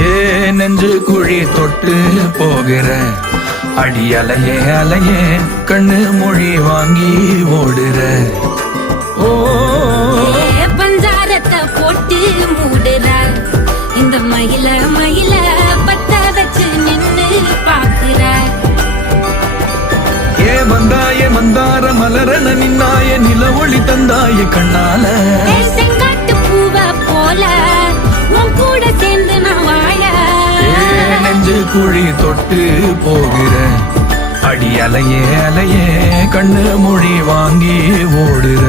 ஏ நெஞ்சு குழி தொட்டு போகிற அடி அலையே அலையே கண்ணு மொழி வாங்கி ஓடுற. ஓ பஞ்சாரத்தை போட்டு மூடுற இந்த மயில மயில பத்த வச்சு நின்னு பாக்குற. ஏ வந்தாய மந்தார மலரன நின்னாய நில ஒளி தந்தாய கண்ணால. செங்காட்டு பூவ போல உன் கூட சேர்ந்து நான் வாழ. நெஞ்சு குழி தொட்டு போகிற அடி அலையே அலையே கண்ணு மொழி வாங்கி ஓடுற.